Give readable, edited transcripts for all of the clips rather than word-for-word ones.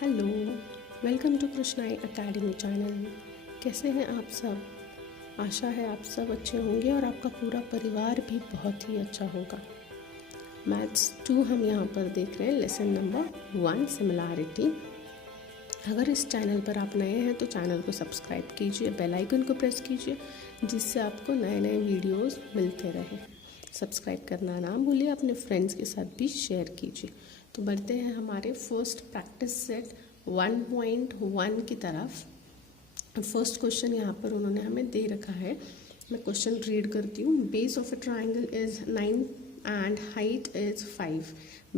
Hello, welcome to Krishnai academy channel. कैसे हैं आप सब? आशा है आप सब अच्छे होंगे और आपका पूरा परिवार भी बहुत ही अच्छा होगा। मैथ्स 2 हम यहाँ पर देख रहे हैं, लेसन नंबर 1 सिमिलैरिटी। अगर इस चैनल पर आप नए हैं तो चैनल को सब्सक्राइब कीजिए, बेल आइकन को प्रेस कीजिए, जिससे आपको नए नए वीडियोस मिलते रहे। सब्सक्राइब करना ना भूलिए, अपने फ्रेंड्स के साथ भी शेयर कीजिए। तो बढ़ते हैं हमारे फर्स्ट प्रैक्टिस सेट 1.1 की तरफ। फर्स्ट क्वेश्चन यहाँ पर उन्होंने हमें दे रखा है। मैं क्वेश्चन रीड करती हूँ। Base of a triangle is 9 and height is 5.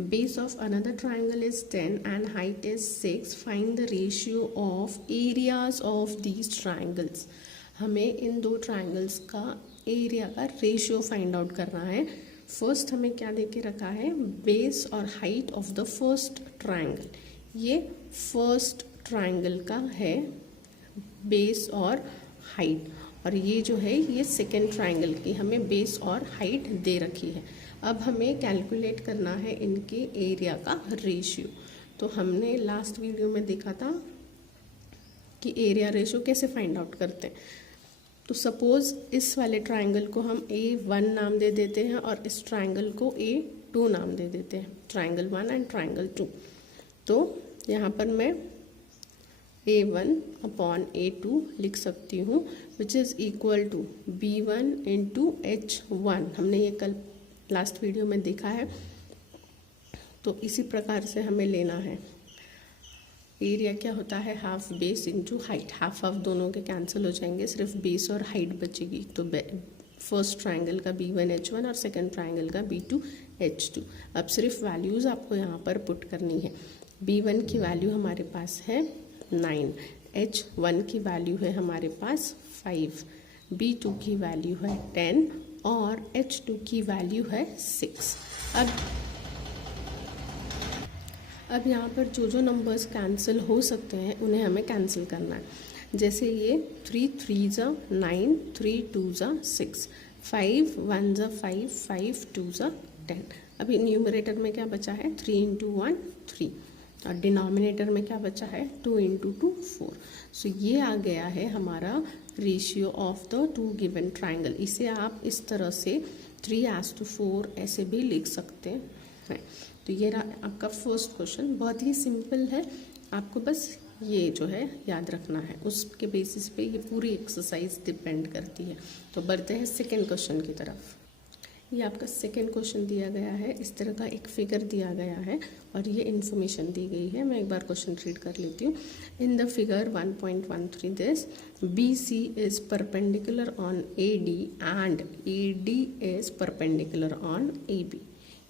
Base of another triangle is 10 and height is 6. Find the ratio of areas of these triangles. हमें इन दो ट्राइंगल्स का एरिया का रेशियो फाइंड आउट करना है। First हमें क्या दे के रखा है? बेस और height of the first triangle. ये फर्स्ट ट्राइंगल का है बेस और हाइट, और ये जो है ये सेकेंड ट्राइंगल की हमें बेस और हाइट दे रखी है। अब हमें कैलकुलेट करना है इनके एरिया का रेशियो। तो हमने लास्ट वीडियो में देखा था कि एरिया रेशियो कैसे फाइंड आउट करते हैं। तो सपोज़ इस वाले ट्राइंगल को हम A1 नाम दे देते हैं और इस ट्राइंगल को A2 नाम दे देते हैं, ट्राइंगल 1 एंड ट्राइंगल 2। तो यहाँ पर मैं A1 अपॉन A2 लिख सकती हूँ, which is equal to B1 into H1। हमने ये कल लास्ट वीडियो में देखा है। तो इसी प्रकार से हमें लेना है। एरिया क्या होता है? Half base into height. Half half दोनों के कैंसिल हो जाएंगे, सिर्फ बेस और हाइट बचेगी। तो फर्स्ट ट्राइंगल का B1 H1 और सेकंड ट्राइंगल का B2 H2। अब सिर्फ वैल्यूज़ आपको यहाँ पर पुट करनी है। B1 की वैल्यू हमारे पास है 9, H1 की वैल्यू है हमारे पास 5, B2 की वैल्यू है 10 और H2 की वैल्यू है 6। अब यहाँ पर जो जो नंबर्स कैंसिल हो सकते हैं उन्हें हमें कैंसिल करना है। जैसे ये 3 3 ज़ा 9, 3 2 ज़ा 6, 5 1 ज़ा 5, 5 2 ज़ा 10। अभी न्यूमरेटर में क्या बचा है? 3 इंटू 1 3, और डिनोमिनेटर में क्या बचा है? 2 इंटू 2 4। सो ये आ गया है हमारा ratio of the two given triangle. इसे आप इस तरह से 3:4 ऐसे भी लिख सकते हैं। तो ये रहा आपका फर्स्ट क्वेश्चन। बहुत ही सिंपल है, आपको बस ये जो है याद रखना है, उसके बेसिस पे ये पूरी एक्सरसाइज डिपेंड करती है। तो बढ़ते हैं सेकेंड क्वेश्चन की तरफ। ये आपका सेकेंड क्वेश्चन दिया गया है, इस तरह का एक फिगर दिया गया है और ये इन्फॉर्मेशन दी गई है। मैं एक बार क्वेश्चन रीड कर लेती हूँ। In the figure 1.13 this BC is perpendicular on AD and AD is perpendicular on AB।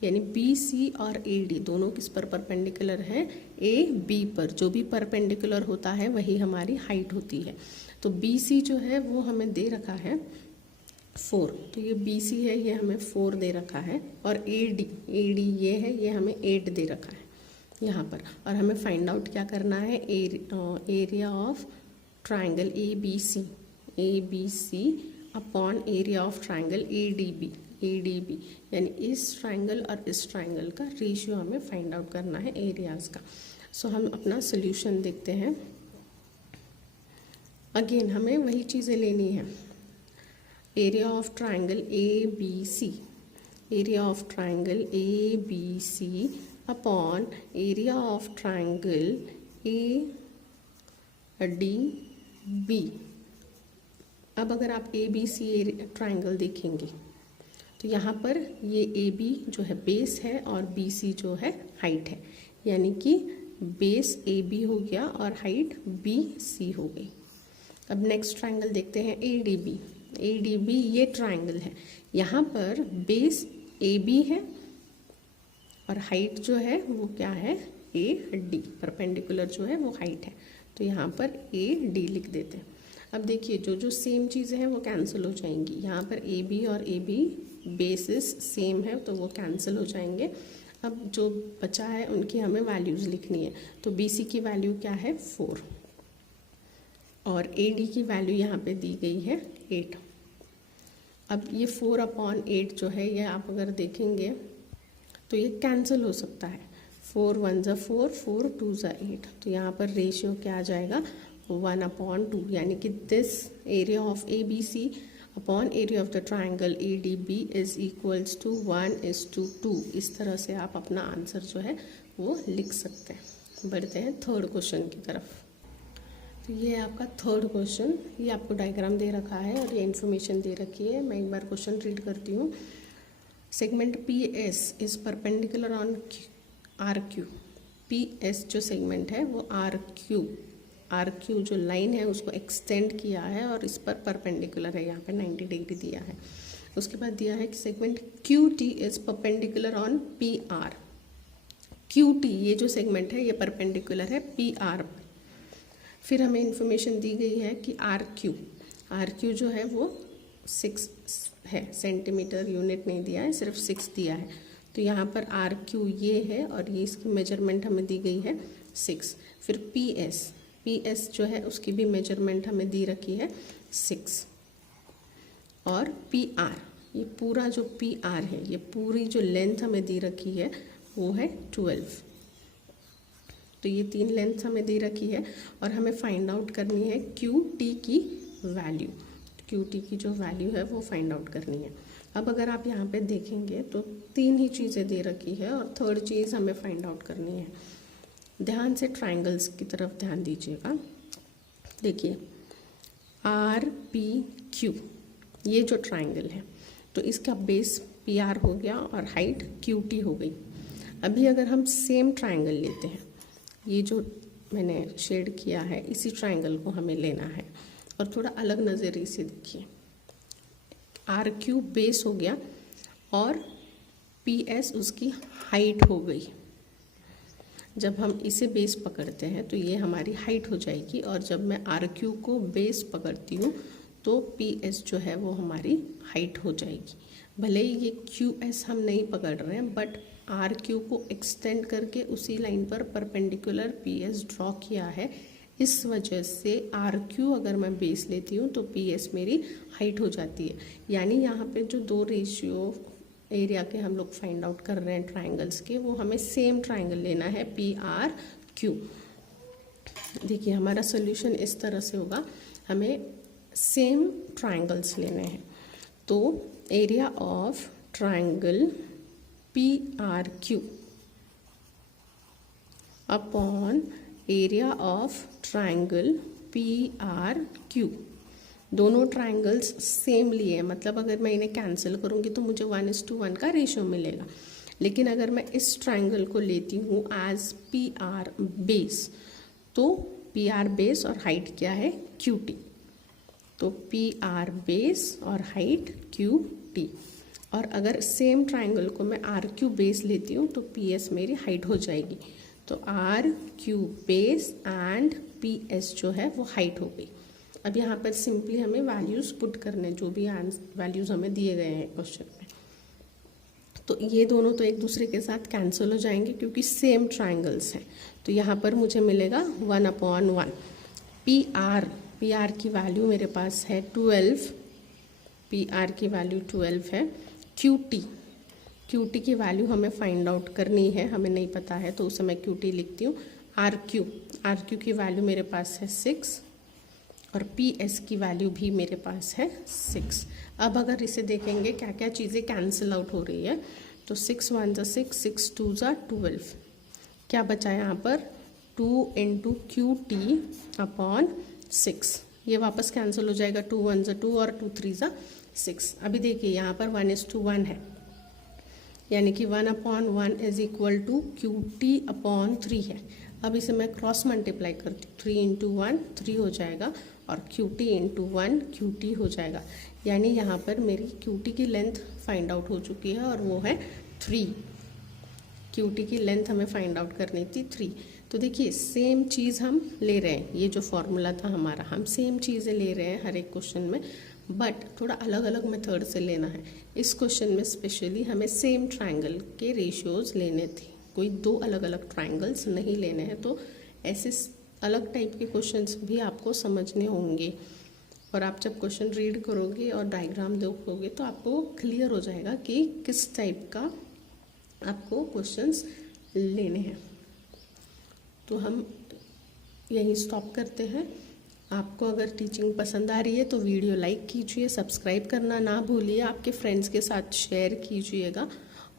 यानी BC और AD दोनों किस पर परपेंडिकुलर है? AB पर। जो भी परपेंडिकुलर होता है वही हमारी हाइट होती है। तो BC जो है वो हमें दे रखा है 4, तो ये BC है, ये हमें 4 दे रखा है। और AD ये है, ये हमें 8 दे रखा है यहाँ पर। और हमें फाइंड आउट क्या करना है? Area of triangle ABC upon area of triangle ADB। यानी इस ट्राइंगल और इस ट्राइंगल का रेशियो हमें फाइंड आउट करना है एरियाज़ का। सो हम अपना सोल्यूशन देखते हैं। अगेन हमें वही चीज़ें लेनी है। Area of triangle ABC, area of triangle ABC upon area of triangle ADB। अब अगर आप ABC ट्राइंगल देखेंगे तो यहाँ पर ये AB जो है बेस है और BC जो है हाइट है। यानी कि बेस AB हो गया और हाइट BC हो गई। अब नेक्स्ट ट्राइंगल देखते हैं ADB ये ट्राइंगल है। यहाँ पर बेस AB है और हाइट जो है वो क्या है? AD। परपेंडिकुलर जो है वो हाइट है, तो यहाँ पर AD लिख देते हैं। अब देखिए जो जो सेम चीज़ें हैं वो कैंसिल हो जाएंगी। यहाँ पर AB और AB बेसिस सेम है तो वो कैंसिल हो जाएंगे। अब जो बचा है उनकी हमें वैल्यूज़ लिखनी है। तो BC की वैल्यू क्या है? 4 और AD की वैल्यू यहाँ पे दी गई है 8। अब ये 4 अपॉन 8 जो है ये आप अगर देखेंगे तो ये कैंसिल हो सकता है। 4 1 ज़ा 4, 4 2 ज़ा 8। तो यहाँ पर रेशियो क्या आ जाएगा 1/2, यानी कि this area of ABC upon area of the triangle ADB is equals to 1:2। इस तरह से आप अपना आंसर जो है वो लिख सकते हैं। बढ़ते हैं थर्ड क्वेश्चन की तरफ। तो ये है आपका थर्ड क्वेश्चन। ये आपको डायग्राम दे रखा है और ये इन्फॉर्मेशन दे रखी है। मैं एक बार क्वेश्चन रीड करती हूँ। Segment PS is perpendicular on RQ। PS जो सेगमेंट है वो RQ जो लाइन है उसको एक्सटेंड किया है और इस पर परपेंडिकुलर है, यहाँ पे 90 डिग्री दिया है। उसके बाद दिया है कि segment QT is perpendicular on PR। QT ये जो सेगमेंट है ये परपेंडिकुलर है PR पर। फिर हमें इंफॉर्मेशन दी गई है कि RQ जो है वो 6 है, सेंटीमीटर यूनिट नहीं दिया है, सिर्फ 6 दिया है। तो यहाँ पर RQ ये है और ये इसकी मेजरमेंट हमें दी गई है 6। फिर PS जो है उसकी भी मेजरमेंट हमें दी रखी है 6। और PR ये पूरा जो PR है ये पूरी जो लेंथ हमें दी रखी है वो है 12। तो ये 3 लेंथ हमें दे रखी है और हमें फाइंड आउट करनी है QT की वैल्यू। QT की जो वैल्यू है वो फाइंड आउट करनी है। अब अगर आप यहाँ पे देखेंगे तो 3 ही चीज़ें दे रखी है और थर्ड चीज़ हमें फाइंड आउट करनी है। ध्यान से ट्राइंगल्स की तरफ ध्यान दीजिएगा। देखिए RPQ ये जो ट्राइंगल है तो इसका बेस PR हो गया और हाइट QT हो गई। अभी अगर हम सेम ट्राइंगल लेते हैं, ये जो मैंने शेड किया है इसी ट्राइंगल को हमें लेना है और थोड़ा अलग नज़रिए से देखिए। RQ बेस हो गया और PS उसकी हाइट हो गई। जब हम इसे बेस पकड़ते हैं तो ये हमारी हाइट हो जाएगी और जब मैं RQ को बेस पकड़ती हूँ तो PS जो है वो हमारी हाइट हो जाएगी। भले ही ये QS हम नहीं पकड़ रहे हैं बट RQ को एक्सटेंड करके उसी लाइन पर परपेंडिकुलर PS ड्रॉ किया है। इस वजह से RQ अगर मैं बेस लेती हूँ तो PS मेरी हाइट हो जाती है। यानी यहाँ पे जो 2 रेशियो एरिया के हम लोग फाइंड आउट कर रहे हैं ट्राइंगल्स के, वो हमें सेम ट्राइंगल लेना है PRQ। देखिए हमारा सोल्यूशन इस तरह से होगा, हमें सेम ट्राइंगल्स लेने हैं। तो area of triangle PRQ upon area of triangle PRQ, दोनों ट्राइंगल्स सेम लिए, मतलब अगर मैं इन्हें कैंसिल करूँगी तो मुझे 1:1 का रेशियो मिलेगा। लेकिन अगर मैं इस ट्राइंगल को लेती हूँ एज PR बेस तो PR बेस और हाइट क्या है QT, तो PR बेस और हाइट QT। और अगर सेम ट्राइंगल को मैं RQ बेस लेती हूँ तो PS मेरी हाइट हो जाएगी। तो RQ बेस एंड PS जो है वो हाइट हो गई। अब यहाँ पर सिंपली हमें वैल्यूज़ पुट करने, जो भी वैल्यूज़ हमें दिए गए हैं क्वेश्चन में। तो ये दोनों तो एक दूसरे के साथ कैंसिल हो जाएंगे क्योंकि सेम ट्राइंगल्स हैं। तो यहाँ पर मुझे मिलेगा 1/1। PR की वैल्यू मेरे पास है 12, PR की वैल्यू 12 है। QT की वैल्यू हमें फाइंड आउट करनी है, हमें नहीं पता है तो उसे मैं QT लिखती हूँ। RQ की वैल्यू मेरे पास है 6 और PS की वैल्यू भी मेरे पास है 6। अब अगर इसे देखेंगे क्या क्या चीज़ें कैंसिल आउट हो रही है, तो 6 1 ज़ा 6, 6 2 ज़ा 12, क्या बचा यहाँ पर 2 × QT अपॉन 6, ये वापस कैंसिल हो जाएगा। 2 1 ज़ा 2 और 2 3 ज़ा 6। अभी देखिए यहाँ पर 1:1 है, यानी कि 1/1 is equal to QT upon 3 है। अब इसे मैं क्रॉस मल्टीप्लाई करती हूँ, 3 × 1 3 हो जाएगा और QT × 1 QT हो जाएगा। यानी यहाँ पर मेरी QT की लेंथ फाइंड आउट हो चुकी है और वो है 3। QT की लेंथ हमें फाइंड आउट करनी थी 3। तो देखिए सेम चीज़ हम ले रहे हैं, ये जो फॉर्मूला था हमारा, हम सेम चीज़ें ले रहे हैं हर एक क्वेश्चन में, बट थोड़ा अलग अलग मेथड से लेना है। इस क्वेश्चन में स्पेशली हमें सेम ट्राइंगल के रेशियोज़ लेने थे, कोई 2 अलग अलग ट्राइंगल्स नहीं लेने हैं। तो ऐसे अलग टाइप के क्वेश्चंस भी आपको समझने होंगे और आप जब क्वेश्चन रीड करोगे और डायग्राम देखोगे तो आपको क्लियर हो जाएगा कि किस टाइप का आपको क्वेश्चंस लेने हैं। तो हम यहीं स्टॉप करते हैं। आपको अगर टीचिंग पसंद आ रही है तो वीडियो लाइक कीजिए, सब्सक्राइब करना ना भूलिए, आपके फ्रेंड्स के साथ शेयर कीजिएगा।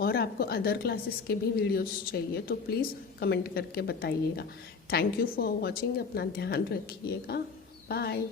और आपको अदर क्लासेस के भी वीडियोस चाहिए तो प्लीज़ कमेंट करके बताइएगा। Thank you for watching. अपना ध्यान रखिएगा। बाय।